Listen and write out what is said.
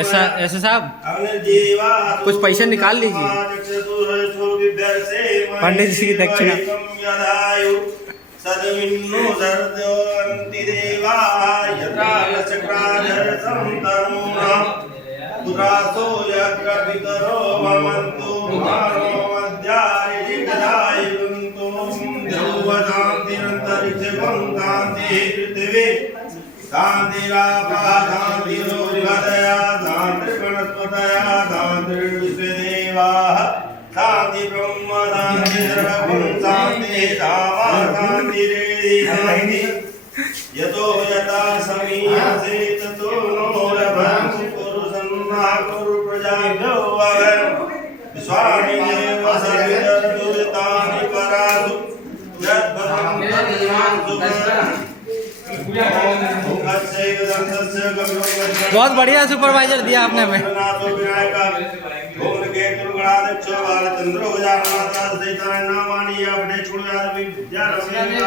ऐसा ऐसा साहब कुछ पैसे निकाल लीजिए पंडित जी की दक्षिणा। सदविन्नो दर्दोन्ति देवा यथा चक्राधर संतनुना पुरासो यत्र पितरो भवन्तु मानो मध्याये गदायुन्तो देवतान्तिरन्तरिक्षं कान्ति पृथिवी कान्तिरापः कान्तिरोर्गदया कान्तिर्वनस्पतयः कान्तिर्विश्वदेवाः शांति ब्रह्म शांति सर्वगुण शांति धामा शांति रेदि शांति यतो यथा समीयसे ततो नो लभं कुरु सन्ना कुरु प्रजाभ्यो वयं स्वामी देव सर्वं दुरितानि परासु यद्भवं तद्यां सुखं बहुत बढ़िया सुपरवाइजर दिया आपने हमें। चंद्र